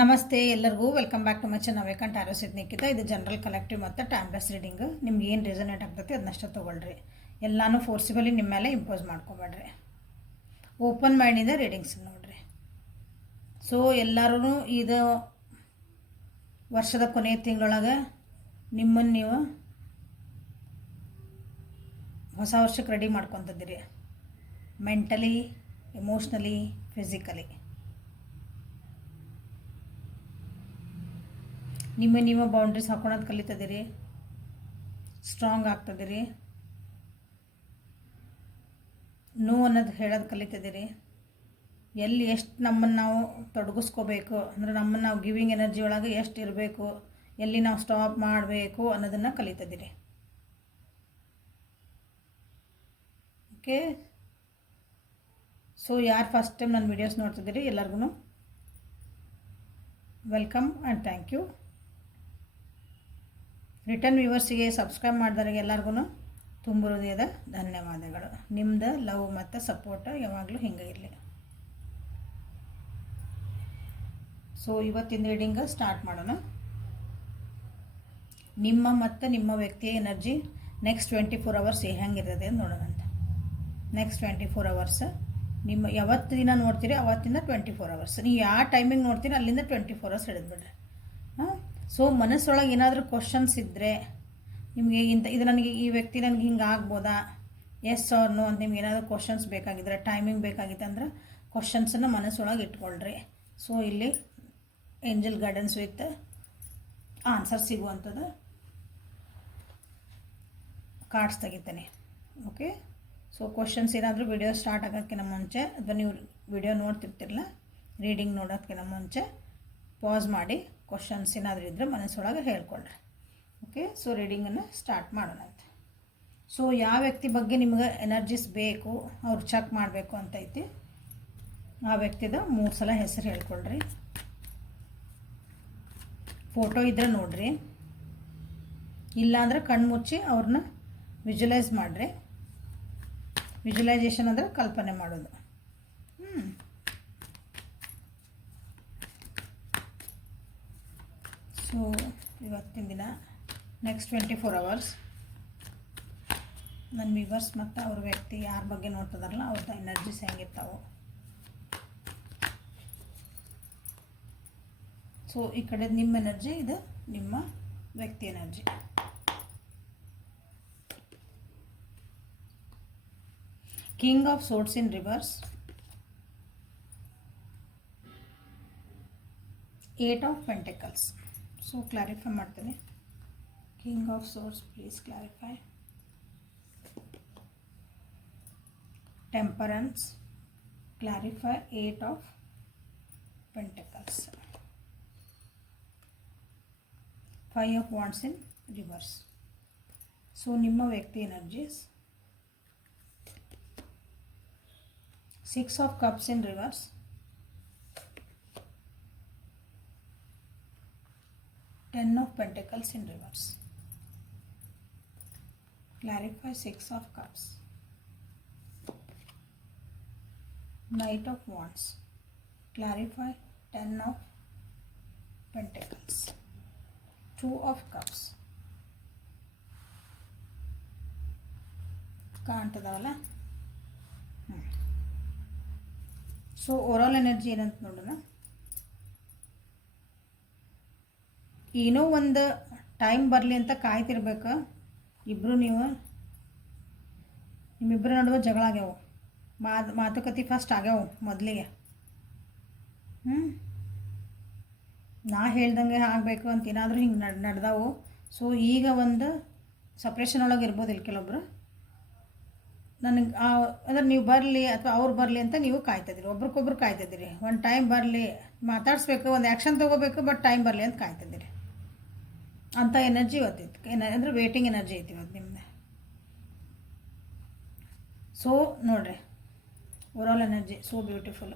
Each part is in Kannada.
ನಮಸ್ತೆ ಎಲ್ಲರಿಗೂ welcome back to my channel ವೇಕಂಟ್ ಆರೋಸಿತ್ ನಿಖಿತಾ. ಇದು ಜನರಲ್ ಕಲೆಕ್ಟಿವ್ ಮತ್ತು ಟೈಮ್ಲೆಸ್ ರೀಡಿಂಗ್. ನಿಮ್ಗೆ ಏನು ರೆಸನೇಟ್ ಆಗ್ತೈತಿ ಅದನ್ನಷ್ಟೇ ತೊಗೊಳ್ರಿ. ಎಲ್ಲನೂ ಫೋರ್ಸಿಬಲಿ ನಿಮ್ಮ ಮೇಲೆ ಇಂಪೋಸ್ ಮಾಡ್ಕೊಬೇಡ್ರಿ. ಓಪನ್ ಮೈಂಡಿಂದ ರೀಡಿಂಗ್ಸ್ ನೋಡ್ರಿ. ಸೊ ಎಲ್ಲರೂ ಇದು ವರ್ಷದ ಕೊನೆಯ ತಿಂಗಳೊಳಗೆ ನಿಮ್ಮನ್ನು ನೀವು ಹೊಸ ವರ್ಷಕ್ಕೆ ರೆಡಿ ಮಾಡ್ಕೊತಿದ್ದೀರಿ. Mentally, emotionally, physically. ನೀವು ಬೌಂಡ್ರೀಸ್ ಹಾಕೊಳೋದು ಕಲಿತದಿರಿ. ಸ್ಟ್ರಾಂಗ್ ಆಗ್ತದಿರಿ. ನೋ ಅನ್ನೋದು ಹೇಳೋದು ಕಲಿತದಿರಿ. ಎಲ್ಲಿ ಎಷ್ಟು ನಮ್ಮನ್ನು ನಾವು ತೊಡಗಿಸ್ಕೋಬೇಕು ಅಂದರೆ ನಮ್ಮನ್ನು ನಾವು ಗಿವಿಂಗ್ ಎನರ್ಜಿ ಒಳಗೆ ಎಷ್ಟು ಇರಬೇಕು, ಎಲ್ಲಿ ನಾವು ಸ್ಟಾಪ್ ಮಾಡಬೇಕು ಅನ್ನೋದನ್ನು ಕಲಿತದಿರಿ. ಓಕೆ. ಸೊ ಯಾರು ಫಸ್ಟ್ ಟೈಮ್ ನನ್ನ ವಿಡಿಯೋಸ್ ನೋಡ್ತಿದ್ದೀರಿ ಎಲ್ಲರಿಗೂ welcome and thank you. Return ವ್ಯೂವರ್ಸಿಗೆ ಸಬ್ಸ್ಕ್ರೈಬ್ ಮಾಡಿದವರಿಗೆ ಎಲ್ಲರಿಗೂ ತುಂಬ ಹೃದಯದ ಧನ್ಯವಾದಗಳು. ನಿಮ್ಮದು ಲವ್ ಮತ್ತು ಸಪೋರ್ಟ್ ಯಾವಾಗಲೂ ಹಿಂಗೆ ಇರಲಿ. ಸೊ ಇವತ್ತಿನ ರೀಡಿಂಗ್ ಸ್ಟಾರ್ಟ್ ಮಾಡೋಣ. ನಿಮ್ಮ ಮತ್ತು ನಿಮ್ಮ ವ್ಯಕ್ತಿಯ ಎನರ್ಜಿ ನೆಕ್ಸ್ಟ್ 24 ಅವರ್ಸ್ ಹೆಂಗಿರ್ತದೆ ಅಂತ ನೋಡೋಣ ಅಂತ. ನೆಕ್ಸ್ಟ್ 24 ಅವರ್ಸ್ ನಿಮ್ಮ ಯಾವತ್ತು ದಿನ ನೋಡ್ತೀರಿ ಅವತ್ತಿಂದ 24 ಅವರ್ಸ್. ನೀವು ಯಾವ ಟೈಮಿಂಗ್ ನೋಡ್ತೀರಿ ಅಲ್ಲಿಂದ 24 ಅವರ್ಸ್ ಹಿಡಿದ್ಬಿಡ್ರಿ. ಸೊ ಮನಸ್ಸೊಳಗೆ ಏನಾದರೂ ಕ್ವಶನ್ಸ್ ಇದ್ದರೆ ನಿಮಗೆ ಇದು ನನಗೆ ಈ ವ್ಯಕ್ತಿ ನನಗೆ ಹಿಂಗೆ ಆಗ್ಬೋದಾ, ಎಸ್ ಆರ್ ನೋ ಅಂತ ನಿಮ್ಗೆ ಏನಾದರೂ ಕ್ವಶನ್ಸ್ ಬೇಕಾಗಿದ್ದರೆ, ಟೈಮಿಂಗ್ ಬೇಕಾಗಿತ್ತು ಅಂದ್ರೆ ಕ್ವಶನ್ಸನ್ನು ಮನಸ್ಸೊಳಗೆ ಇಟ್ಕೊಳ್ರಿ. ಸೊ ಇಲ್ಲಿ ಏಂಜಲ್ ಗೈಡೆನ್ಸ್ ವಿತ್ ಆನ್ಸರ್ ಸಿಗುವಂಥದ್ದು ಕಾರ್ಡ್ಸ್ ತೆಗಿತೇನೆ. ಓಕೆ. ಸೊ ಕ್ವಶನ್ಸ್ ಏನಾದರೂ ವಿಡಿಯೋ ಸ್ಟಾರ್ಟ್ ಆಗೋಕ್ಕಿಂತ ಮುಂಚೆ ಅಥವಾ ನೀವು ವಿಡಿಯೋ ನೋಡ್ತಿರ್ತಿರಲ್ಲ, ರೀಡಿಂಗ್ ನೋಡೋದಕ್ಕಿಂತ ಮುಂಚೆ ಪಾಸ್ ಮಾಡಿ ಕ್ವಶನ್ಸ್ ಏನಾದರೂ ಇದ್ದರೆ ಮನಸ್ಸೊಳಗೆ ಹೇಳ್ಕೊಳ್ರಿ. ಓಕೆ. ಸೊ ರೀಡಿಂಗನ್ನು ಸ್ಟಾರ್ಟ್ ಮಾಡೋಣ ಅಂತ. ಸೊ ಯಾವ ವ್ಯಕ್ತಿ ಬಗ್ಗೆ ನಿಮ್ಗೆ ಎನರ್ಜೀಸ್ ಬೇಕು, ಅವ್ರು ಚೆಕ್ ಮಾಡಬೇಕು ಅಂತೈತಿ, ಆ ವ್ಯಕ್ತಿದ 3 ಸಲ ಹೆಸರು ಹೇಳ್ಕೊಳ್ರಿ. ಫೋಟೋ ಇದ್ದರೆ ನೋಡ್ರಿ, ಇಲ್ಲಾಂದ್ರೆ ಕಣ್ಣು ಮುಚ್ಚಿ ಅವ್ರನ್ನ ವಿಜುವಲೈಸ್ ಮಾಡಿರಿ. ವಿಜುವಲೈಸೇಷನ್ ಅಂದರೆ ಕಲ್ಪನೆ ಮಾಡೋದು. ಸೊ ಇವತ್ತಿನ ದಿನ ನೆಕ್ಸ್ಟ್ 24 ಅವರ್ಸ್ ನನ್ನ ವ್ಯೂವರ್ಸ್ ಮತ್ತು ಅವ್ರ ವ್ಯಕ್ತಿ ಯಾರ ಬಗ್ಗೆ ನೋಡ್ತಿದಾರಲ್ಲ ಅವ್ರದ್ದು ಎನರ್ಜೀಸ್ ಹೆಂಗಿರ್ತಾವೆ. ಸೊ ಈ ಕಡೆ ನಿಮ್ಮ ಎನರ್ಜಿ, ಇದು ನಿಮ್ಮ ವ್ಯಕ್ತಿ energy. King of swords in reverse, 8 of pentacles. So clarify ಮಾಡ್ತೀನಿ. King of swords, please clarify. Temperance, clarify. 8 of pentacles. 5 of wands in reverse. So ನಿಮ್ಮ ವ್ಯಕ್ತಿ energies. 6 of cups in reverse. 10 of pentacles in reverse. Clarify 6 of cups. Knight of wands. Clarify 10 of pentacles. 2 of cups. ಕಾಣ್ತದವಲ್ಲ. ಸೊ ಓವರಾಲ್ ಎನರ್ಜಿ ಏನಂತ ನೋಡೋಣ. ಏನೋ ಒಂದು ಟೈಮ್ ಬರಲಿ ಅಂತ ಕಾಯ್ತಿರ್ಬೇಕು. ನಿಮ್ಮಿಬ್ಬರ ನಡುವೆ ಜಗಳ ಆಗ್ಯಾವು, ಮಾತುಕತೆ ಫಸ್ಟ್ ಆಗ್ಯಾವು ಮೊದಲಿಗೆ. ನಾ ಹೇಳ್ದಂಗೆ ಆಗಬೇಕು ಅಂತ ಏನಾದರೂ ಹಿಂಗೆ ನಡೆದಾವು. ಸೊ ಈಗ ಒಂದು ಸಪ್ರೇಷನ್ ಒಳಗೆ ಇರ್ಬೋದು ಇಲ್ಲಿ ಕೆಲವೊಬ್ರು. ನನಗೆ ಅಂದ್ರೆ ನೀವು ಬರಲಿ ಅಥವಾ ಅವ್ರು ಬರಲಿ ಅಂತ ನೀವು ಕಾಯ್ತಿದ್ದೀರಿ, ಒಬ್ರಿಗೊಬ್ರು ಕಾಯ್ತಿದ್ದೀರಿ. ಒಂದು ಟೈಮ್ ಬರಲಿ, ಮಾತಾಡಿಸ್ಬೇಕು, ಒಂದು ಆ್ಯಕ್ಷನ್ ತೊಗೋಬೇಕು, ಬಟ್ ಟೈಮ್ ಬರಲಿ ಅಂತ ಕಾಯ್ತಿದ್ದೀರಿ ಅಂತ ಎನರ್ಜಿ ಇವತ್ತಿತ್ತು. ಅಂದರೆ ವೇಟಿಂಗ್ ಎನರ್ಜಿ ಐತಿ ಇವತ್ತು ನಿಮ್ಮದು. ಸೊ ನೋಡ್ರಿ, overall energy so beautiful.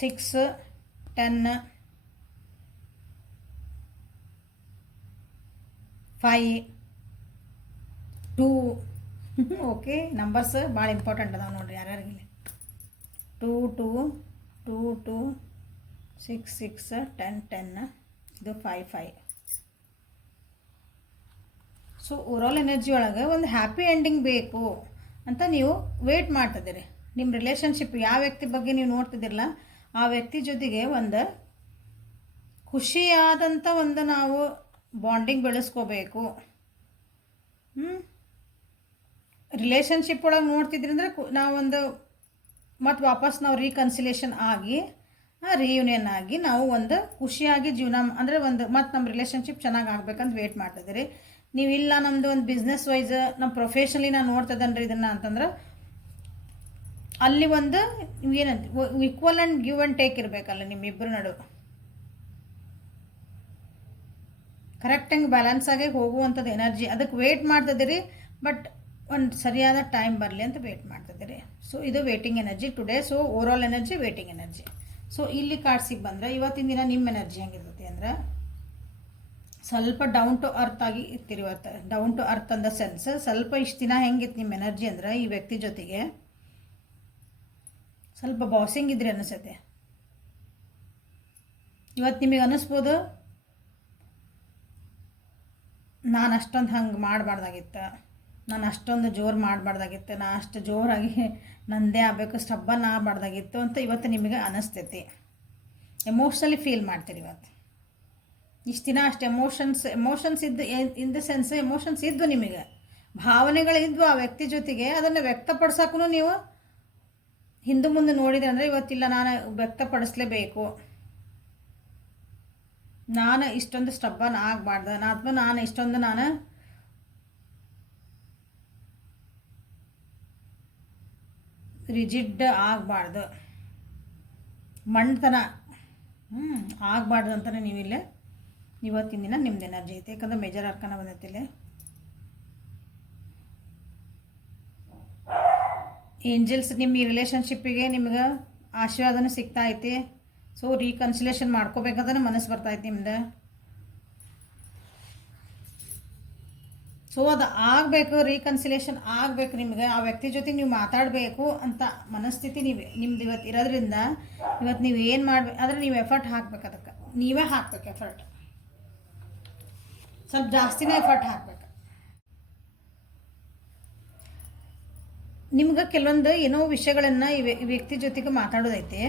6, 10, 5, 2. Okay. Numbers ಭಾಳ ಇಂಪಾರ್ಟೆಂಟ್ ಅದಾವೆ ನೋಡ್ರಿ ಯಾರ್ಯಾರಿಗೆ. 2, 2, 2, 2, 6 6 10 10 ಇದು 5 5. ಸೊ ಓವರಾಲ್ ಎನರ್ಜಿ ಒಳಗೆ ಒಂದು ಹ್ಯಾಪಿ ಎಂಡಿಂಗ್ ಬೇಕು ಅಂತ ನೀವು ವೇಟ್ ಮಾಡ್ತಿದ್ದೀರಿ. ನಿಮ್ಮ ರಿಲೇಷನ್ಶಿಪ್ ಯಾವ ವ್ಯಕ್ತಿ ಬಗ್ಗೆ ನೀವು ನೋಡ್ತಿದ್ದೀರಲ್ಲ ಆ ವ್ಯಕ್ತಿ ಜೊತೆಗೆ ಒಂದು ಖುಷಿಯಾದಂಥ ಒಂದು ನಾವು ಬಾಂಡಿಂಗ್ ಬೆಳೆಸ್ಕೋಬೇಕು. ರಿಲೇಷನ್ಶಿಪ್ ಒಳಗೆ ನೋಡ್ತಿದ್ರಿ ಅಂದರೆ ನಾವೊಂದು ಮತ್ತು ವಾಪಸ್ ನಾವು ರೀಕನ್ಸಿಲೇಷನ್ ಆಗಿ ರಿಯೂನಿಯನ್ ಆಗಿ ನಾವು ಒಂದು ಖುಷಿಯಾಗಿ ಜೀವನ ಅಂದರೆ ಒಂದು ಮತ್ತು ನಮ್ಮ ರಿಲೇಷನ್ಶಿಪ್ ಚೆನ್ನಾಗಿ ಆಗ್ಬೇಕಂತ ವೇಟ್ ಮಾಡ್ತಿದ್ದೀರಿ. ನೀವು ಇಲ್ಲ ನಮ್ಮದು ಒಂದು ಬಿಸ್ನೆಸ್ ವೈಸ್ ನಮ್ಮ ಪ್ರೊಫೆಷ್ನಲಿ ನಾನು ನೋಡ್ತಿದ್ದೇನೆ ರೀ ಇದನ್ನು ಅಂತಂದ್ರೆ ಅಲ್ಲಿ ಒಂದು ಏನಂತ equal and give and take ಇರಬೇಕಲ್ಲ ನಿಮ್ಮಿಬ್ಬರು ನಡುವೆ. ಕರೆಕ್ಟಾಗಿ ಬ್ಯಾಲೆನ್ಸ್ ಆಗಿ ಹೋಗುವಂಥದ್ದು ಎನರ್ಜಿ ಅದಕ್ಕೆ ವೇಟ್ ಮಾಡ್ತಿದ್ದೀರಿ. ಬಟ್ ಒಂದು ಸರಿಯಾದ ಟೈಮ್ ಬರಲಿ ಅಂತ ವೇಟ್ ಮಾಡ್ತಿದ್ದೀರಿ. ಸೊ ಇದು waiting energy today. So overall energy waiting energy. So ಇಲ್ಲಿ ಕಾರ್ಡ್ಸಿಗೆ ಬಂದರೆ ಇವತ್ತಿನ ದಿನ ನಿಮ್ಮ ಎನರ್ಜಿ ಹೆಂಗಿರ್ತೈತಿ ಅಂದ್ರೆ ಸ್ವಲ್ಪ ಡೌನ್ ಟು ಅರ್ತ್ ಆಗಿ ಇರ್ತೀರಿ. ಇವತ್ತು ಡೌನ್ ಟು ಅರ್ತ್ ಅಂದ ಸೆನ್ಸ್ ಸ್ವಲ್ಪ ಇಷ್ಟು ದಿನ ಹೆಂಗಿತ್ತು ನಿಮ್ಮ ಎನರ್ಜಿ ಅಂದ್ರೆ ಈ ವ್ಯಕ್ತಿ ಜೊತೆಗೆ ಸ್ವಲ್ಪ ಬಾಸಿಂಗ್ ಇದ್ರಿ ಅನಿಸುತ್ತೆ. ಇವತ್ತು ನಿಮಗೆ ಅನ್ನಿಸ್ಬೋದು ನಾನು ಅಷ್ಟೊಂದು ಹಂಗೆ ಮಾಡಬಾರ್ದಾಗಿತ್ತು, ನಾನು ಅಷ್ಟೊಂದು ಜೋರು ಮಾಡಬಾರ್ದಾಗಿತ್ತು, ನಾನು ಅಷ್ಟು ಜೋರಾಗಿ ನಂದೇ ಆಗಬೇಕು ಸ್ಟಬ್ಬನ್ನು ಆಗಬಾರ್ದಾಗಿತ್ತು ಅಂತ ಇವತ್ತು ನಿಮಗೆ ಅನ್ನಿಸ್ತೈತಿ. ಎಮೋಷ್ನಲಿ ಫೀಲ್ ಮಾಡ್ತೀರಿ ಇವತ್ತು. ಇಷ್ಟು ದಿನ ಅಷ್ಟು ಎಮೋಷನ್ಸ್ ಇದ್ದು ಇನ್ ದ ಸೆನ್ಸ್ ಎಮೋಷನ್ಸ್ ಇದ್ವು, ನಿಮಗೆ ಭಾವನೆಗಳಿದ್ವು ಆ ವ್ಯಕ್ತಿ ಜೊತೆಗೆ. ಅದನ್ನು ವ್ಯಕ್ತಪಡಿಸೋಕ್ಕೂ ನೀವು ಹಿಂದೆ ಮುಂದೆ ನೋಡಿದೆ ಅಂದರೆ ಇವತ್ತಿಲ್ಲ ನಾನು ವ್ಯಕ್ತಪಡಿಸ್ಲೇಬೇಕು, ನಾನು ಇಷ್ಟೊಂದು ಸ್ಟಬ್ಬನ್ ಆಗಬಾರ್ದು, ಅಥವಾ ನಾನು ಇಷ್ಟೊಂದು ನಾನು ರಿಜಿಡ್ ಆಗಬಾರ್ದು, ಮಣ್ತನ ಆಗಬಾರ್ದು ಅಂತಲೇ ನೀವಿಲ್ಲೇ ಇವತ್ತಿನ ದಿನ ನಿಮ್ದು ಎನರ್ಜಿ ಐತೆ. ಯಾಕಂದ್ರೆ ಮೇಜರ್ ಅರ್ಕನ ಬಂದೈತಿಲ್ಲ. ಏಂಜಲ್ಸ್ ನಿಮ್ಮ ಈ ರಿಲೇಷನ್ಶಿಪ್ಪಿಗೆ ನಿಮ್ಗೆ ಆಶೀರ್ವಾದನೂ ಸಿಗ್ತಾ ಐತಿ. ಸೊ ರೀಕನ್ಸಿಲೇಷನ್ ಮಾಡ್ಕೋಬೇಕಂದ್ರೆ ಮನಸ್ಸು ಬರ್ತಾಯಿತ್ತು ನಿಮ್ದು. ಸೊ ಅದು ಆಗಬೇಕು, ರೀಕನ್ಸಿಲೇಷನ್ ಆಗಬೇಕು ನಿಮ್ಗೆ. ಆ ವ್ಯಕ್ತಿ ಜೊತೆಗೆ ನೀವು ಮಾತಾಡಬೇಕು ಅಂತ ಮನಸ್ಥಿತಿ ನಿಮ್ದು ಇವತ್ತು ಇರೋದ್ರಿಂದ ಇವತ್ತು ನೀವು ಏನು ಮಾಡ್ಬೇಕು ಆದರೆ ನೀವು ಎಫರ್ಟ್ ಹಾಕ್ಬೇಕು. ಅದಕ್ಕೆ ನೀವೇ ಹಾಕ್ಬೇಕು ಎಫರ್ಟ್, ಸ್ವಲ್ಪ ಜಾಸ್ತಿನೇ ಎಫರ್ಟ್ ಹಾಕ್ಬೇಕು. ನಿಮ್ಗೆ ಕೆಲವೊಂದು ಏನೋ ವಿಷಯಗಳನ್ನು ಈ ವ್ಯಕ್ತಿ ಜೊತೆಗೆ ಮಾತಾಡೋದೈತಿ.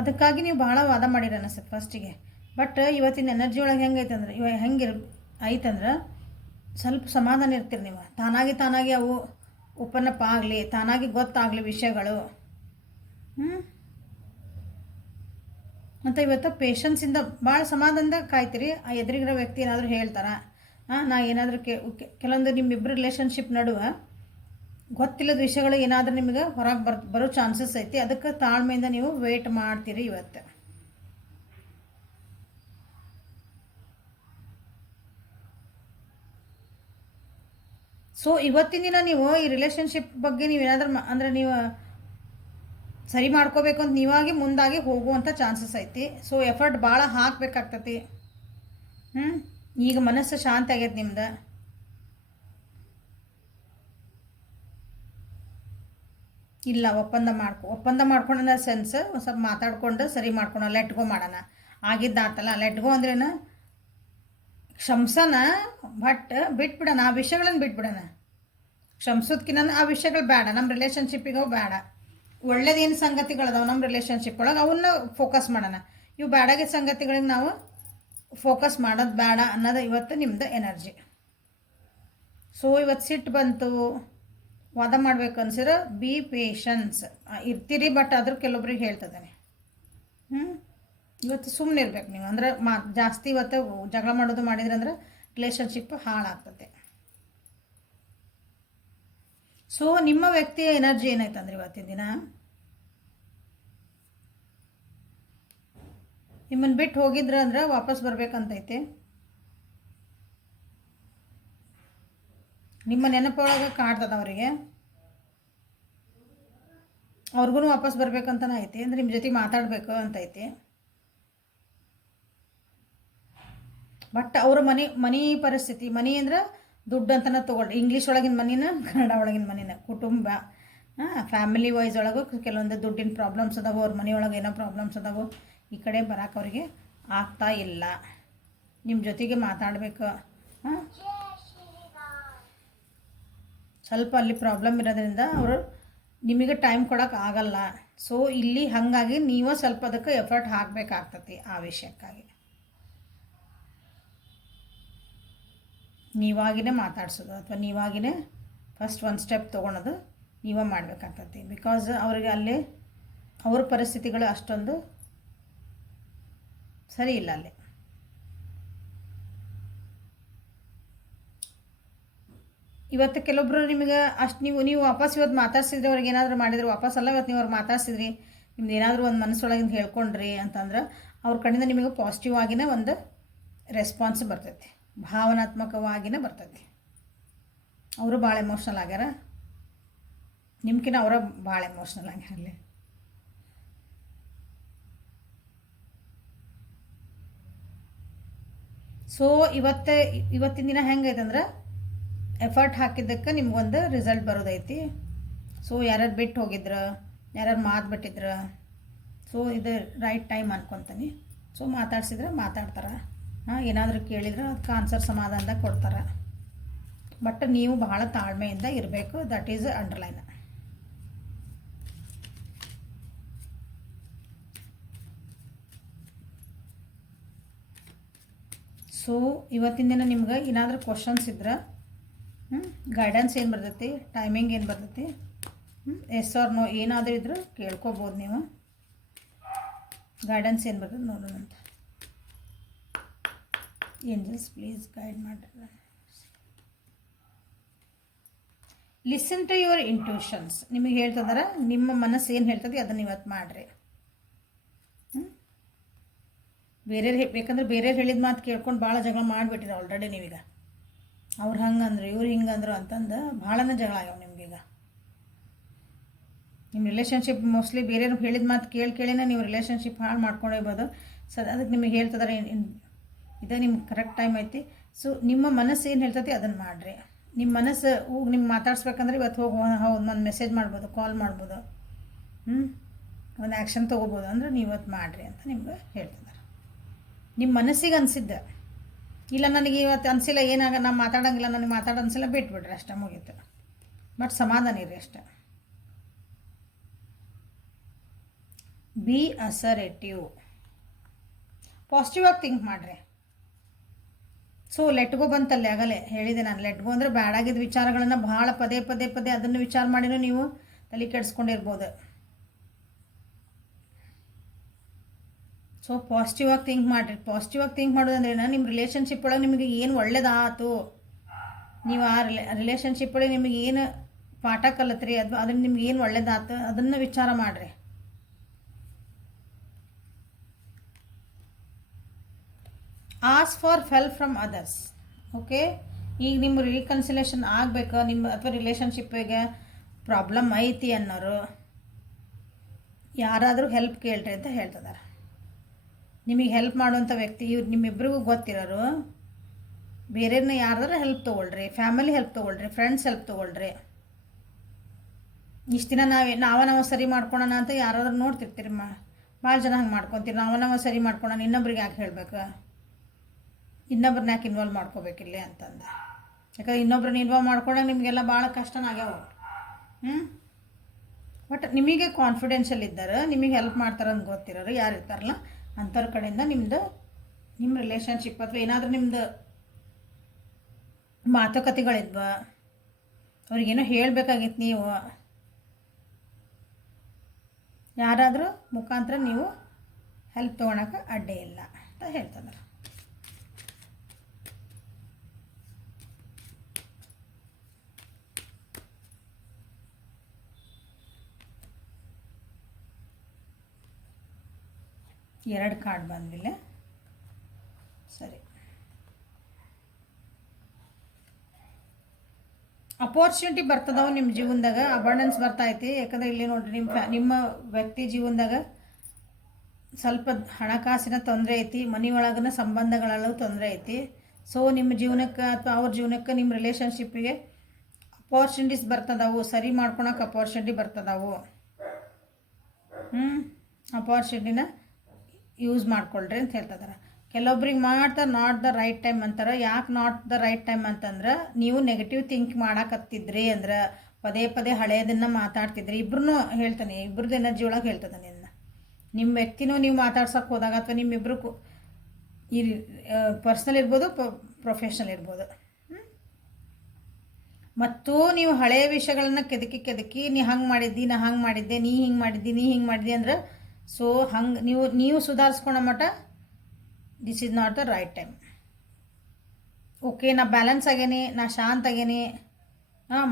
ಅದಕ್ಕಾಗಿ ನೀವು ಭಾಳ ವಾದ ಮಾಡಿರ ಅನಿಸುತ್ತೆ ಫಸ್ಟಿಗೆ. ಬಟ್ ಇವತ್ತಿನ ಎನರ್ಜಿ ಒಳಗೆ ಹೆಂಗೈತೆ ಅಂದ್ರೆ ಐತಂದ್ರೆ ಸ್ವಲ್ಪ ಸಮಾಧಾನ ಇರ್ತೀರಿ ನೀವು. ತಾನಾಗಿ ಅವು ಓಪನ್ ಅಪ್ ಆಗಲಿ, ತಾನಾಗಿ ಗೊತ್ತಾಗಲಿ ವಿಷಯಗಳು. ಮತ್ತು ಇವತ್ತು ಪೇಷನ್ಸಿಂದ ಭಾಳ ಸಮಾಧಾನದಿಂದ ಕಾಯ್ತೀರಿ. ಆ ಎದುರಿಗಿರೋ ವ್ಯಕ್ತಿ ಏನಾದರೂ ಹೇಳ್ತಾರೆ, ನಾ ಏನಾದರೂ ಕೆಲವೊಂದು ನಿಮ್ಮಿಬ್ಬರು ರಿಲೇಷನ್ಶಿಪ್ ನಡುವೆ ಗೊತ್ತಿಲ್ಲದ ವಿಷಯಗಳು ಏನಾದರೂ ನಿಮಗೆ ಹೊರಗೆ ಬರೋ ಚಾನ್ಸಸ್ ಐತಿ. ಅದಕ್ಕೆ ತಾಳ್ಮೆಯಿಂದ ನೀವು ವೇಟ್ ಮಾಡ್ತೀರಿ ಇವತ್ತು. ಸೊ ಇವತ್ತಿನ ದಿನ ನೀವು ಈ ರಿಲೇಷನ್ಶಿಪ್ ಬಗ್ಗೆ ನೀವೇನಾದ್ರೂ ಅಂದರೆ ನೀವು ಸರಿ ಮಾಡ್ಕೋಬೇಕು ಅಂತ ನೀವಾಗಿ ಮುಂದಾಗಿ ಹೋಗುವಂಥ ಚಾನ್ಸಸ್ ಐತಿ. ಸೊ ಎಫರ್ಟ್ ಭಾಳ ಹಾಕಬೇಕಾಗ್ತತಿ. ಈಗ ಮನಸ್ಸು ಶಾಂತಿ ಆಗೈತೆ ನಿಮ್ದು. ಇಲ್ಲ ಒಪ್ಪಂದ ಮಾಡ್ಕೊಂಡ ಸೆನ್ಸ್ ಸ್ವಲ್ಪ ಮಾತಾಡ್ಕೊಂಡು ಸರಿ ಮಾಡ್ಕೊಳ, ಲೆಟ್ ಗೋ ಮಾಡೋಣ. ಆಗಿದ್ದಾತಲ್ಲ, ಲೆಟ್ ಗೋ ಅಂದ್ರೇನು ಕ್ಷಮ್ಸನ, ಬಟ್ ಬಿಟ್ಬಿಡೋಣ, ಆ ವಿಷಯಗಳನ್ನು ಬಿಟ್ಬಿಡೋಣ. ಕ್ಷಮಿಸೋದ್ಕಿನ್ನ ಆ ವಿಷಯಗಳು ಬೇಡ, ನಮ್ಮ ರಿಲೇಷನ್ಶಿಪ್ಪಿಗೆ ಬೇಡ. ಒಳ್ಳೇದೇನು ಸಂಗತಿಗಳದಾವೆ ನಮ್ಮ ರಿಲೇಷನ್ಶಿಪ್ ಒಳಗೆ ಅವನ್ನ ಫೋಕಸ್ ಮಾಡೋಣ. ಇವು ಬೇಡಾಗಿದ್ದ ಸಂಗತಿಗಳಿಗೆ ನಾವು ಫೋಕಸ್ ಮಾಡೋದು ಬೇಡ ಅನ್ನೋದು ಇವತ್ತು ನಿಮ್ಮದು ಎನರ್ಜಿ. ಸೊ ಇವತ್ತು ಸಿಟ್ಟು ಬಂತು, ವಾದ ಮಾಡ್ಬೇಕು ಅನ್ಸಿರೋ ಬಿ ಪೇಷನ್ಸ್ ಇರ್ತೀರಿ. ಬಟ್ ಅದ್ರ ಕೆಲವೊಬ್ರಿಗೆ ಹೇಳ್ತದಾನೆ ಇವತ್ತು ಸುಮ್ಮನೆ ಇರ್ಬೇಕು ನೀವು. ಅಂದ್ರೆ ಜಾಸ್ತಿ ಇವತ್ತು ಜಗಳ ಮಾಡೋದು ಮಾಡಿದ್ರೆ ಅಂದ್ರೆ ರಿಲೇಷನ್ಶಿಪ್ ಹಾಳಾಗ್ತದೆ. ಸೊ ನಿಮ್ಮ ವ್ಯಕ್ತಿಯ ಎನರ್ಜಿ ಏನಾಯ್ತಂದ್ರೆ ಇವತ್ತಿನ ದಿನ ನಿಮ್ಮನ್ನು ಬಿಟ್ಟು ಹೋಗಿದ್ರ ಅಂದ್ರೆ ವಾಪಸ್ ಬರ್ಬೇಕಂತೈತೆ. ನಿಮ್ಮ ನೆನಪೊಳಗೆ ಕಾಡ್ತದ ಅವರಿಗೆ, ಅವ್ರಿಗೂ ವಾಪಸ್ ಬರ್ಬೇಕಂತನೇ ಐತಿ. ಅಂದ್ರೆ ನಿಮ್ಮ ಜೊತೆ ಮಾತಾಡಬೇಕು ಅಂತೈತಿ. ಬಟ್ ಅವ್ರ ಮನೆ ಪರಿಸ್ಥಿತಿ, ಮನೆ ಅಂದ್ರೆ ದುಡ್ಡು ಅಂತನ ತೊಗೊಳ್ರಿ. ಇಂಗ್ಲೀಷ್ ಒಳಗಿನ ಮನಿನ, ಕನ್ನಡ ಒಳಗಿನ ಮನಿನ, ಕುಟುಂಬ ಫ್ಯಾಮಿಲಿ ವೈಸ್ ಒಳಗೂ ಕೆಲವೊಂದು ದುಡ್ಡಿನ ಪ್ರಾಬ್ಲಮ್ಸ್ ಅದಾವೆ, ಅವ್ರ ಮನೆಯೊಳಗೆ ಏನೋ ಪ್ರಾಬ್ಲಮ್ಸ್ ಅದಾವೆ, ಈ ಕಡೆ ಬರೋಕೆ ಅವ್ರಿಗೆ ಆಗ್ತಾ ಇಲ್ಲ. ನಿಮ್ಮ ಜೊತೆಗೆ ಮಾತಾಡಬೇಕು. ಸ್ವಲ್ಪ ಅಲ್ಲಿ ಪ್ರಾಬ್ಲಮ್ ಇರೋದ್ರಿಂದ ಅವರು ನಿಮಗೆ ಟೈಮ್ ಕೊಡೋಕೆ ಆಗಲ್ಲ. ಸೊ ಇಲ್ಲಿ ಹಾಗಾಗಿ ನೀವು ಸ್ವಲ್ಪ ಅದಕ್ಕೆ ಎಫರ್ಟ್ ಹಾಕಬೇಕಾಗ್ತತಿ ಆ ವಿಷಯಕ್ಕಾಗಿ. ನೀವಾಗಿನೇ ಮಾತಾಡ್ಸೋದು ಅಥವಾ ನೀವಾಗಿನೇ ಫಸ್ಟ್ ಒಂದು ಸ್ಟೆಪ್ ತೊಗೊಳೋದು ನೀವೇ ಮಾಡಬೇಕಾಗ್ತತಿ. ಬಿಕಾಸ್ ಅವ್ರಿಗೆ ಅಲ್ಲಿ ಅವ್ರ ಪರಿಸ್ಥಿತಿಗಳು ಅಷ್ಟೊಂದು ಸರಿ ಇಲ್ಲ ಅಲ್ಲಿ. ಇವತ್ತು ಕೆಲವೊಬ್ಬರು ನಿಮಗೆ ಅಷ್ಟು ನೀವು ವಾಪಸ್ ಇವತ್ತು ಮಾತಾಡ್ಸಿದ್ರಿ, ಅವ್ರಿಗೆ ಏನಾದರೂ ಮಾಡಿದ್ರೆ ವಾಪಸ್ ಅಲ್ಲ, ಇವತ್ತು ನೀವು ಅವ್ರು ಮಾತಾಡ್ಸಿದ್ರಿ, ನಿಮ್ದು ಏನಾದರೂ ಒಂದು ಮನಸ್ಸೊಳಗಿಂದ ಹೇಳ್ಕೊಂಡ್ರಿ ಅಂತಂದ್ರೆ ಅವ್ರ ಕಡೆಯಿಂದ ನಿಮಗೆ ಪಾಸಿಟಿವ್ ಆಗಿನೇ ಒಂದು ರೆಸ್ಪಾನ್ಸ್ ಬರ್ತೈತಿ, ಭಾವನಾತ್ಮಕವಾಗಿನೇ ಬರ್ತೈತಿ. ಅವರು ಭಾಳ ಎಮೋಷ್ನಲ್ ಆಗ್ಯಾರ, ನಿಮ್ಕಿನ್ನ ಅವರ ಭಾಳ ಎಮೋಷ್ನಲ್ ಆಗ್ಯಾರ ಅಲ್ಲಿ. ಸೊ ಇವತ್ತಿನ ದಿನ ಹೆಂಗೈತಂದ್ರೆ ಎಫರ್ಟ್ ಹಾಕಿದ್ದಕ್ಕೆ ನಿಮ್ಗೊಂದು ರಿಸಲ್ಟ್ ಬರೋದೈತಿ. ಸೊ ಯಾರ್ಯಾರು ಬಿಟ್ಟು ಹೋಗಿದ್ರು, ಯಾರ್ಯಾರು ಮಾತು ಬಿಟ್ಟಿದ್ರು, ಸೊ ಇದು ರೈಟ್ ಟೈಮ್ ಅನ್ಕೊತೀನಿ. ಸೊ ಮಾತಾಡ್ಸಿದ್ರೆ ಮಾತಾಡ್ತಾರೆ, ಏನಾದರೂ ಕೇಳಿದ್ರೆ ಅದಕ್ಕೆ ಆನ್ಸರ್ ಸಮಾಧಾನದಾಗ ಕೊಡ್ತಾರೆ. ಬಟ್ ನೀವು ಬಹಳ ತಾಳ್ಮೆಯಿಂದ ಇರಬೇಕು, ದಟ್ ಈಸ್ ಅಂಡರ್ಲೈನ್. ಸೊ ಇವತ್ತಿನ ದಿನ ನಿಮ್ಗೆ ಏನಾದರೂ ಕ್ವಶನ್ಸ್ ಇದ್ರೆ ಗೈಡೆನ್ಸ್ ಏನು ಬರ್ತೈತಿ, ಟೈಮಿಂಗ್ ಏನು ಬರ್ತೈತಿ, ಎಸ್ ಆರ್ ನೋ ಏನಾದರೂ ಇದ್ರೂ ಕೇಳ್ಕೊಬೋದು ನೀವು. ಗೈಡೆನ್ಸ್ ಏನು ಬರ್ತದೆ ನೋಡೋಣಂತ. ಏಂಜಲ್ಸ್ ಪ್ಲೀಸ್ ಗೈಡ್ ಮಾಡ್ರಿ. Listen to your intuitions. ನಿಮಗೆ ಹೇಳ್ತದಾರ ನಿಮ್ಮ ಮನಸ್ಸು ಏನು ಹೇಳ್ತದೆ ಅದನ್ನು ಇವತ್ತು ಮಾಡಿರಿ. ಬೇಕಂದ್ರೆ ಬೇರೆಯವ್ರು ಹೇಳಿದ ಮಾತು ಕೇಳ್ಕೊಂಡು ಭಾಳ ಜಗಳ ಮಾಡಿಬಿಟ್ಟಿರ ಆಲ್ರೆಡಿ ನೀವೀಗ. ಅವ್ರು ಹಂಗಂದ್ರು ಇವ್ರು ಹಿಂಗಂದ್ರು ಅಂತಂದು ಭಾಳನೇ ಜಗಳ ಆಗ್ಯಾವ ನಿಮ್ಗೀಗ. ನಿಮ್ಮ ರಿಲೇಷನ್ಶಿಪ್ ಮೋಸ್ಟ್ಲಿ ಬೇರೆಯವ್ರು ಹೇಳಿದ ಮಾತು ಕೇಳಿನೇ ನೀವು ರಿಲೇಷನ್ಶಿಪ್ ಹಾಳು ಮಾಡ್ಕೊಂಡೋಗ್ಬೋದು. ಅದಕ್ಕೆ ನಿಮಗೆ ಹೇಳ್ತಿದಾರೆ ಇದು ನಿಮ್ಗೆ ಕರೆಕ್ಟ್ ಟೈಮ್ ಐತಿ. ಸೊ ನಿಮ್ಮ ಮನಸ್ಸು ಏನು ಹೇಳ್ತೈತಿ ಅದನ್ನು ಮಾಡಿರಿ. ನಿಮ್ಮ ಮನಸ್ಸು ನಿಮ್ಗೆ ಮಾತಾಡ್ಸ್ಬೇಕಂದ್ರೆ ಇವತ್ತು ಒಂದು ಮೆಸೇಜ್ ಮಾಡ್ಬೋದು, ಕಾಲ್ ಮಾಡ್ಬೋದು, ಒಂದು ಆ್ಯಕ್ಷನ್ ತೊಗೋಬೋದು. ಅಂದ್ರೆ ನೀವು ಇವತ್ತು ಮಾಡಿರಿ ಅಂತ ನಿಮ್ಗೆ ಹೇಳ್ತಿದ್ದಾರೆ. ನಿಮ್ಮ ಮನಸ್ಸಿಗೆ ಅನಿಸಿದ್ದ ಇಲ್ಲ ನನಗೆ ಇವತ್ತು ಅನಿಸಿಲ್ಲ, ಏನಾಗ ನಾನು ಮಾತಾಡೋಂಗಿಲ್ಲ, ನನಗೆ ಮಾತಾಡೋ ಅನಿಸಿಲ್ಲ, ಬಿಟ್ಬಿಡ್ರಿ, ಅಷ್ಟೇ ಮುಗೀತು. ಬಟ್ ಸಮಾಧಾನ ಇರಿ ಅಷ್ಟೆ. ಬಿ ಅಸರ್ಟಿವ್, ಪಾಸಿಟಿವ್ ಆಗಿ ಥಿಂಕ್ ಮಾಡಿರಿ. ಸೊ ಲೆಟ್ ಗೋ ಬಂತಲ್ಲಿ ಆಗಲೇ ಹೇಳಿದೆ ನಾನು. ಲೆಟ್ ಗೋ ಅಂದರೆ ಬ್ಯಾಡಾಗಿದ್ದ ವಿಚಾರಗಳನ್ನು ಭಾಳ ಪದೇ ಪದೇ ಪದೇ ಅದನ್ನು ವಿಚಾರ ಮಾಡಿನೂ ನೀವು ತಲೆ ಕೆಡಿಸ್ಕೊಂಡಿರ್ಬೋದು. ಸೊ ಪಾಸಿಟಿವ್ ಆಗಿ ಥಿಂಕ್ ಮಾಡಿರಿ. ಪಾಸಿಟಿವ್ ಆಗಿ ಥಿಂಕ್ ಮಾಡೋದಂದ್ರೆ ನಿಮ್ಮ ರಿಲೇಷನ್ಶಿಪ್ ಒಳಗೆ ನಿಮಗೆ ಏನು ಒಳ್ಳೇದಾಯ್ತು, ನೀವು ಆ ರಿಲೇಷನ್ಶಿಪ್ ಒಳಗೆ ನಿಮಗೆ ಏನು ಪಾಠ ಕಲಿತ್ರಿ, ಅದನ್ನು ನಿಮ್ಗೆ ಏನು ಒಳ್ಳೇದಾಯ್ತು ಅದನ್ನು ವಿಚಾರ ಮಾಡಿರಿ. As for help from others. Okay, ಈಗ ನಿಮ್ಮ ರೀಕನ್ಸಿಲೇಷನ್ ಆಗಬೇಕು, ನಿಮ್ಮ ಅಥವಾ ರಿಲೇಷನ್ಶಿಪ್ಪಿಗೆ ಪ್ರಾಬ್ಲಮ್ ಐತಿ ಅನ್ನೋರು ಯಾರಾದರೂ ಹೆಲ್ಪ್ ಕೇಳ್ರಿ ಅಂತ ಹೇಳ್ತಿದ್ದಾರೆ. ನಿಮಗೆ ಹೆಲ್ಪ್ ಮಾಡುವಂಥ ವ್ಯಕ್ತಿ ಇವ್ರು ನಿಮ್ಮಿಬ್ಬರಿಗೂ ಗೊತ್ತಿರೋರು, ಬೇರೆಯವ್ರನ್ನ ಯಾರಾದ್ರೂ ಹೆಲ್ಪ್ ತೊಗೊಳ್ರಿ, ಫ್ಯಾಮಿಲಿ ಹೆಲ್ಪ್ ತೊಗೊಳ್ರಿ, ಫ್ರೆಂಡ್ಸ್ ಹೆಲ್ಪ್ ತೊಗೊಳ್ರಿ. ಇಷ್ಟು ದಿನ ನಾವು ಸರಿ ಮಾಡ್ಕೊಳೋಣ ಅಂತ ಯಾರಾದ್ರೂ ನೋಡ್ತಿರ್ತೀರಿ, ಭಾಳ ಜನ ಹಂಗೆ ಮಾಡ್ಕೊತೀರಿ. ನಾವು ಸರಿ ಮಾಡ್ಕೊಳೋಣ, ಇನ್ನೊಬ್ರಿಗೆ ಯಾಕೆ ಹೇಳಬೇಕು, ಇನ್ನೊಬ್ರನ್ನ ಯಾಕೆ ಇನ್ವಾಲ್ವ್ ಮಾಡ್ಕೋಬೇಕಿಲ್ಲ ಅಂತಂದು. ಯಾಕಂದ್ರೆ ಇನ್ನೊಬ್ರನ್ನ ಇನ್ವಾಲ್ವ್ ಮಾಡ್ಕೊಂಡಾಗ ನಿಮಗೆಲ್ಲ ಭಾಳ ಕಷ್ಟನಾಗ್ಯಾವ. ಬಟ್ ನಿಮಗೆ ಕಾನ್ಫಿಡೆನ್ಷಿಯಲ್ ಇದ್ದಾರೆ, ನಿಮಗೆ ಹೆಲ್ಪ್ ಮಾಡ್ತಾರಂತ ಗೊತ್ತಿರೋರು ಯಾರು ಇರ್ತಾರಲ್ಲ ಅಂಥವ್ರ ಕಡೆಯಿಂದ ನಿಮ್ಮ ರಿಲೇಷನ್ಶಿಪ್ ಅಥವಾ ಏನಾದರೂ ನಿಮ್ಮದು ಮಾತುಕತೆಗಳಿದ್ವ, ಅವ್ರಿಗೇನೋ ಹೇಳಬೇಕಾಗಿತ್ತು, ನೀವು ಯಾರಾದರೂ ಮುಖಾಂತರ ನೀವು ಹೆಲ್ಪ್ ತೊಗೊಳಕ್ಕೆ ಅಡ್ಡಿ ಇಲ್ಲ ಅಂತ ಹೇಳ್ತಿದ್ದಾರೆ. ಎರಡು ಕಾರ್ಡ್ ಬಂದಿಲ್ಲ, ಸರಿ. ಅಪೋರ್ಚುನಿಟಿ ಬರ್ತದವು ನಿಮ್ಮ ಜೀವನದಾಗ, ಅಬಂಡೆನ್ಸ್ ಬರ್ತೈತಿ. ಯಾಕಂದ್ರೆ ಇಲ್ಲಿ ನೋಡ್ರಿ ನಿಮ್ಮ ವ್ಯಕ್ತಿ ಜೀವನದಾಗ ಸ್ವಲ್ಪ ಹಣಕಾಸಿನ ತೊಂದರೆ ಐತಿ, ಮನೆ ಒಳಗಿನ ಸಂಬಂಧಗಳಲ್ಲೂ ತೊಂದರೆ ಐತಿ. ಸೊ ನಿಮ್ಮ ಜೀವನಕ್ಕೆ ಅಥವಾ ಅವ್ರ ಜೀವನಕ್ಕೆ ನಿಮ್ಮ ರಿಲೇಷನ್ಶಿಪ್ಪಿಗೆ ಅಪಾರ್ಚುನಿಟೀಸ್ ಬರ್ತದವು, ಸರಿ ಮಾಡ್ಕೊಳಕ್ಕೆ ಅಪಾರ್ಚುನಿಟಿ ಬರ್ತದವು. ಅಪಾರ್ಚುನಿಟಿನ ಯೂಸ್ ಮಾಡ್ಕೊಳ್ರಿ ಅಂತ ಹೇಳ್ತಿದ್ದಾರೆ. ಕೆಲವೊಬ್ರಿಗೆ ಮಾಡ್ತಾರೆ ನಾಟ್ ದ ರೈಟ್ ಟೈಮ್ ಅಂತಾರೆ. ಯಾಕೆ ನಾಟ್ ದ ರೈಟ್ ಟೈಮ್ ಅಂತಂದ್ರೆ, ನೀವು ನೆಗೆಟಿವ್ ಥಿಂಕ್ ಮಾಡಕತ್ತಿದ್ರಿ ಅಂದ್ರೆ, ಪದೇ ಪದೇ ಹಳೆಯದನ್ನು ಮಾತಾಡ್ತಿದ್ರಿ. ಇಬ್ರು ಹೇಳ್ತಾನೆ, ಇಬ್ರದ್ದು ಎನರ್ಜಿ ಒಳಗೆ ಹೇಳ್ತದೆ ನಿಮ್ಮ ವ್ಯಕ್ತಿನೂ ನೀವು ಮಾತಾಡ್ಸೋಕೆ ಹೋದಾಗ, ಅಥವಾ ನಿಮ್ಮಿಬ್ರು ಈ ಪರ್ಸ್ನಲ್ ಇರ್ಬೋದು, ಪ್ರೊಫೆಷ್ನಲ್ ಇರ್ಬೋದು. ಮತ್ತು ನೀವು ಹಳೆಯ ವಿಷಯಗಳನ್ನ ಕೆದಕಿ ನೀ ಹಂಗೆ ಮಾಡಿದ್ದಿ, ನಾ ಹಂಗೆ ಮಾಡಿದ್ದೆ, ನೀ ಹಿಂಗೆ ಮಾಡಿದ್ದಿ ಅಂದ್ರೆ, ಸೊ ಹಂಗೆ ನೀವು ಸುಧಾರಿಸ್ಕೊಳೋ ಮಟ್ಟ this is not the right time. Okay, ನಾ ಬ್ಯಾಲೆನ್ಸ್ ಆಗೇನಿ, ನಾ ಶಾಂತ ಆಗೇನಿ,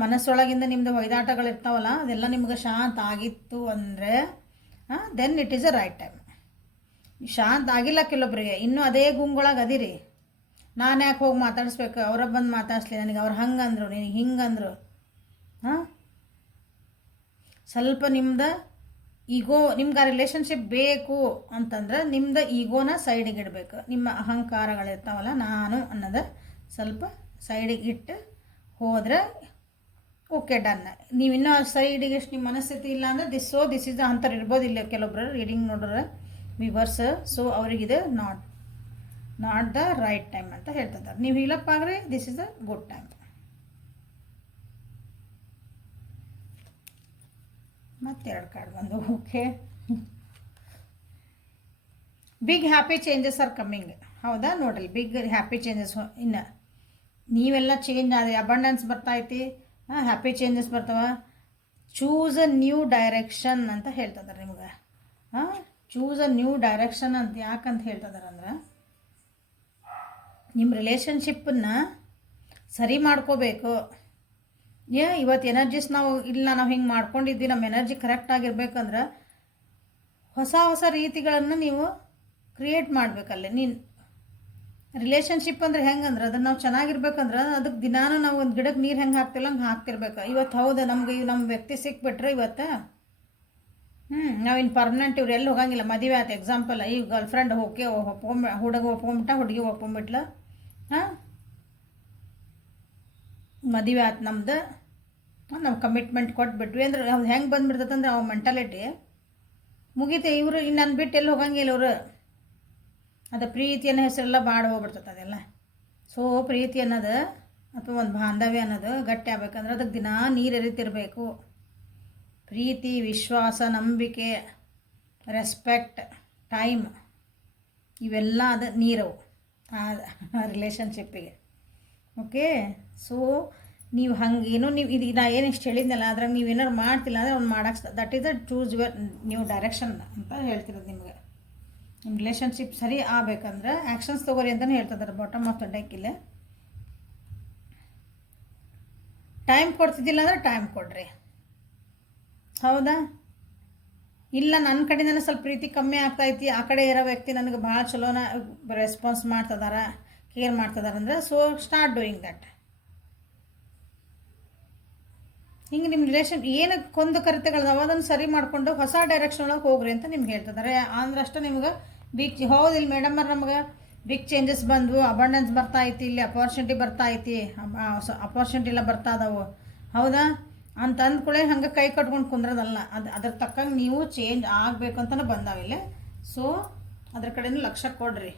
ಮನಸ್ಸೊಳಗಿಂದ ನಿಮ್ಮದು ಹೊಯ್ದಾಟಗಳಿರ್ತಾವಲ್ಲ, ಅದೆಲ್ಲ ನಿಮ್ಗೆ ಶಾಂತ ಆಗಿತ್ತು ಅಂದರೆ then it is a right time. ಶಾಂತ ಆಗಿಲ್ಲ ಕೆಲವೊಬ್ಬರಿಗೆ, ಇನ್ನೂ ಅದೇ ಗುಂಗೊಳಗೆ ಅದಿರಿ. ನಾನು ಯಾಕೆ ಹೋಗಿ ಮಾತಾಡಿಸ್ಬೇಕು, ಅವರ ಬಂದು ಮಾತಾಡಿಸ್ಲಿ ನನಗೆ, ಅವ್ರು ಹಂಗಂದ್ರು, ನಿನಗೆ ಹಿಂಗಂದ್ರು. ಸ್ವಲ್ಪ ನಿಮ್ದು ಈಗೋ, ನಿಮ್ಗೆ ಆ ರಿಲೇಷನ್ಶಿಪ್ ಬೇಕು ಅಂತಂದ್ರೆ ನಿಮ್ದು ಈಗೋನ ಸೈಡಿಗೆ ಇಡಬೇಕು. ನಿಮ್ಮ ಅಹಂಕಾರಗಳಿರ್ತಾವಲ್ಲ, ನಾನು ಅನ್ನೋದು ಸ್ವಲ್ಪ ಸೈಡಿಗೆ ಇಟ್ಟು ಹೋದರೆ ಓಕೆ, ಡನ್. ನೀವು ಇನ್ನೂ ಸೈಡಿಗೆ ಎಷ್ಟು ನಿಮ್ಮ ಮನಸ್ಥಿತಿ ಇಲ್ಲ ಅಂದರೆ ದಿಸ್ ಇಸ್ ಅಂತಾರೆ ಇರ್ಬೋದು. ಇಲ್ಲ ಕೆಲವೊಬ್ಬರು ರೀಡಿಂಗ್ ನೋಡ್ರೆ ವಿವರ್ಸ್, ಸೊ ಅವರಿಗಿದೆ ನಾಟ್ ದ ರೈಟ್ ಟೈಮ್ ಅಂತ ಹೇಳ್ತಿದ್ದಾರೆ. ನೀವು ಹೀಲಪ್ ಆಗ್ರಿ, this is a good time. ಮತ್ತೆರಡು ಕಾರ್ಡ್ ಬಂದು okay. Big happy changes are coming. ಹೌದಾ, ನೋಡ್ರಿ, ಬಿಗ್ ಹ್ಯಾಪಿ ಚೇಂಜಸ್. ಇನ್ನು ನೀವೆಲ್ಲ ಚೇಂಜ್ ಆದ ಅಬಂಡೆನ್ಸ್ ಬರ್ತೈತಿ, ಹ್ಯಾಪಿ ಚೇಂಜಸ್ ಬರ್ತಾವ. ಚೂಸ್ ಅ ನ್ಯೂ ಡೈರೆಕ್ಷನ್ ಅಂತ ಹೇಳ್ತಿದ್ದಾರೆ ನಿಮ್ಗೆ. ಚೂಸ್ ಅ ನ್ಯೂ ಡೈರೆಕ್ಷನ್ ಅಂತ ಯಾಕಂತ ಹೇಳ್ತಿದ್ದಾರೆ ಅಂದ್ರೆ, ನಿಮ್ಮ ರಿಲೇಷನ್ಶಿಪ್ಪನ್ನು ಸರಿ ಮಾಡ್ಕೋಬೇಕು. ಇವತ್ತು ಎನರ್ಜೀಸ್ ನಾವು ಹಿಂಗೆ ಮಾಡ್ಕೊಂಡಿದ್ವಿ, ನಮ್ಮ ಎನರ್ಜಿ ಕರೆಕ್ಟ್ ಆಗಿರ್ಬೇಕಂದ್ರೆ ಹೊಸ ರೀತಿಗಳನ್ನು ನೀವು ಕ್ರಿಯೇಟ್ ಮಾಡಬೇಕಲ್ಲಿ. ನೀನು ರಿಲೇಷನ್ಶಿಪ್ ಅಂದರೆ ಹೆಂಗಂದ್ರೆ, ಅದನ್ನು ನಾವು ಚೆನ್ನಾಗಿರ್ಬೇಕಂದ್ರೆ ಅದಕ್ಕೆ ದಿನಾನು ನಾವು ಒಂದು ಗಿಡಕ್ಕೆ ನೀರು ಹೆಂಗೆ ಹಾಕ್ತಿಲ್ಲ ಹಂಗೆ ಹಾಕ್ತಿರ್ಬೇಕು. ಇವತ್ತು ಹೌದಾ, ನಮ್ಗೆ ನಮ್ಮ ವ್ಯಕ್ತಿ ಸಿಕ್ಬಿಟ್ರೆ ಇವತ್ತು ನಾವಿನ್ನು ಪರ್ಮನೆಂಟ್ ಇವ್ರು ಎಲ್ಲಿ ಹೋಗಂಗಿಲ್ಲ. ಮದುವೆ ಆಯ್ತು ಎಕ್ಸಾಂಪಲ್, ಈ ಗರ್ಲ್ ಫ್ರೆಂಡ್ ಹುಡುಗ ಒಪ್ಕೊಂಬಿಟ್ಟ, ಹುಡುಗಿ ಒಪ್ಕೊಂಬಿಟ್ಲ, ಮದುವೆ ಆಯ್ತು ನಮ್ದು, ನಾವು ಕಮಿಟ್ಮೆಂಟ್ ಕೊಟ್ಬಿಟ್ವಿ ಅಂದ್ರೆ ಅವ್ರು ಹೆಂಗೆ ಬಂದುಬಿಡ್ತದೆ ಅಂದ್ರೆ ಅವ ಮೆಂಟಾಲಿಟಿ ಮುಗೀತೆ. ಇವರು ನಾನು ಬಿಟ್ಟು ಎಲ್ಲಿ ಹೋಗಂಗಿಲ್ಲ ಇವರು. ಅದು ಪ್ರೀತಿ ಅನ್ನೋ ಹೆಸರೆಲ್ಲ ಬಾಡ ಹೋಗ್ಬಿಡ್ತದೆ ಅದೆಲ್ಲ. ಸೊ ಪ್ರೀತಿ ಅನ್ನೋದು ಅಥವಾ ಒಂದು ಬಾಂಧವ್ಯ ಅನ್ನೋದು ಗಟ್ಟಿ ಆಗ್ಬೇಕಂದ್ರೆ ಅದಕ್ಕೆ ದಿನ ನೀರು ಎರಿತಿರ್ಬೇಕು. ಪ್ರೀತಿ, ವಿಶ್ವಾಸ, ನಂಬಿಕೆ, ರೆಸ್ಪೆಕ್ಟ್, ಟೈಮ್, ಇವೆಲ್ಲ ಅದು ನೀರವು ಆ ರಿಲೇಷನ್ಶಿಪ್ಪಿಗೆ. ಓಕೆ, ಸೊ ನೀವು ಹಂಗೇನು ನೀವು ನಾ ಏನು ಇಷ್ಟು ಹೇಳಿದ್ನಲ್ಲ ಅದ್ರಾಗ ನೀವು ಏನಾರು ಮಾಡ್ತಿಲ್ಲ ಅಂದರೆ ಅವ್ನು ಮಾಡೋಕ್ಕೆ that is a choose your new direction ಅಂತ ಹೇಳ್ತಿರೋದು ನಿಮಗೆ. ನಿಮ್ಮ ರಿಲೇಷನ್ಶಿಪ್ ಸರಿ ಆಗಬೇಕಂದ್ರೆ ಆ್ಯಕ್ಷನ್ಸ್ ತೊಗೊರಿ ಅಂತಲೇ ಹೇಳ್ತಿದ್ದಾರೆ ಬಾಟಮ್ ಆಫ್ ದ ಡೆಕ್. ಇಲ್ಲೇ ಟೈಮ್ ಕೊಡ್ತಿದ್ದಿಲ್ಲ ಅಂದರೆ ಟೈಮ್ ಕೊಡ್ರಿ. ಹೌದಾ, ಇಲ್ಲ ನನ್ನ ಕಡೆಯಿಂದ ಸ್ವಲ್ಪ ಪ್ರೀತಿ ಕಮ್ಮಿ ಆಗ್ತೈತಿ, ಆ ಕಡೆ ಇರೋ ವ್ಯಕ್ತಿ ನನಗೆ ಭಾಳ ಚಲೋನ ರೆಸ್ಪಾನ್ಸ್ ಮಾಡ್ತಿದಾರ, ಕೇರ್ ಮಾಡ್ತಿದಾರೆ ಅಂದರೆ ಸೊ ಸ್ಟಾರ್ಟ್ ಡೂಯಿಂಗ್ ದಟ್. ಹಿಂಗೆ ನಿಮ್ಮ ರಿಲೇಷನ್ ಏನು ಕೊಂದು ಕರಿತೆಗಳದಾವ ಅದನ್ನು ಸರಿ ಮಾಡಿಕೊಂಡು ಹೊಸ ಡೈರೆಕ್ಷನ್ ಒಳಗೆ ಹೋಗ್ರಿ ಅಂತ ನಿಮ್ಗೆ ಹೇಳ್ತಿದ್ದಾರೆ. ಅಂದ್ರೆ ಅಷ್ಟೇ ನಿಮ್ಗೆ ಹೌದಿಲ್ಲ ಮೇಡಮ್ ಅವ್ರು, ನಮ್ಗೆ ಬಿಗ್ ಚೇಂಜಸ್ ಬಂದವು, ಅಬಂಡೆನ್ಸ್ ಬರ್ತಾ ಐತಿ, ಇಲ್ಲಿ ಅಪಾರ್ಚುನಿಟಿ ಬರ್ತಾ ಐತಿ, ಅಪಾರ್ಚುನಿಟಿ ಎಲ್ಲ ಬರ್ತಾ ಇದಾವೆ. ಹೌದಾ ಅಂತ ಅಂದ್ಕೊಳ್ಳಿ ಹಂಗೆ ಕೈ ಕಟ್ಕೊಂಡು ಕುಂದ್ರದಲ್ಲ, ಅದ್ರ ತಕ್ಕಂಗೆ ನೀವು ಚೇಂಜ್ ಆಗಬೇಕು ಅಂತಲೇ ಬಂದಾವಿಲ್ಲ. ಸೊ ಅದ್ರ ಕಡೆನೂ ಲಕ್ಷ್ಯ ಕೊಡ್ರಿ.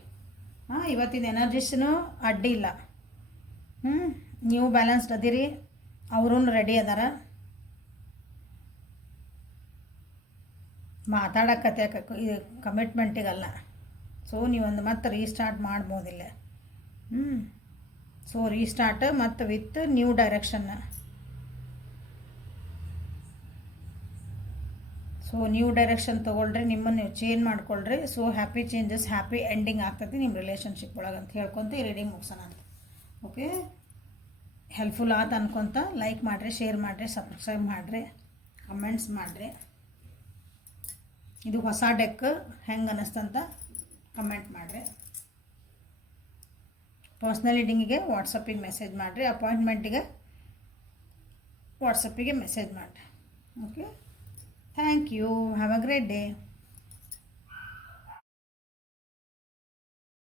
ಇವತ್ತಿನ ಎನರ್ಜಿಸ್ನೂ ಅಡ್ಡಿ ಇಲ್ಲ. ನೀವು ಬ್ಯಾಲೆನ್ಸ್ಡ್ ಅದಿರಿ, ಅವ್ರೂ ರೆಡಿ ಅದಾರ, ಮಾತಾಡಕತ್ತೆ ಇದು ಕಮಿಟ್ಮೆಂಟಿಗಲ್ಲ. ಸೊ ನೀವೊಂದು ಮತ್ತೆ ರೀಸ್ಟಾರ್ಟ್ ಮಾಡ್ಬೋದಿಲ್ಲ. ಸೊ ರೀಸ್ಟಾರ್ಟ್ ಮತ್ತು ವಿತ್ ನ್ಯೂ ಡೈರೆಕ್ಷನ್ನ. ಸೊ ನ್ಯೂ ಡೈರೆಕ್ಷನ್ ತೊಗೊಳ್ರಿ, ನಿಮ್ಮನ್ನು ನೀವು ಚೇಂಜ್ ಮಾಡ್ಕೊಳ್ರಿ. So happy changes, happy ending ಆಗ್ತೈತಿ ನಿಮ್ಮ ರಿಲೇಷನ್ಶಿಪ್ ಒಳಗೆ ಅಂತ ಹೇಳ್ಕೊತ ಈ ರೀಡಿಂಗ್ ಮುಗಿಸೋಣ ಅಂತ. ಓಕೆ, ಹೆಲ್ಪ್ಫುಲ್ ಆತ ಅನ್ಕೊತ ಲೈಕ್ ಮಾಡಿರಿ, ಶೇರ್ ಮಾಡಿರಿ, ಸಬ್ಸ್ಕ್ರೈಬ್ ಮಾಡಿರಿ, ಕಮೆಂಟ್ಸ್ ಮಾಡಿರಿ. ಇದು ಹೊಸ ಡೆಕ್ ಹೆಂಗೆ ಅನ್ನಿಸ್ತಂತ ಕಮೆಂಟ್ ಮಾಡಿರಿ. ಪರ್ಸ್ನಲ್ ರೀಡಿಂಗಿಗೆ ವಾಟ್ಸಪ್ಪಿಗೆ ಮೆಸೇಜ್ ಮಾಡಿರಿ, ಅಪಾಯಿಂಟ್ಮೆಂಟಿಗೆ ವಾಟ್ಸಪ್ಪಿಗೆ ಮೆಸೇಜ್ ಮಾಡಿರಿ. Okay, thank you, have a great day.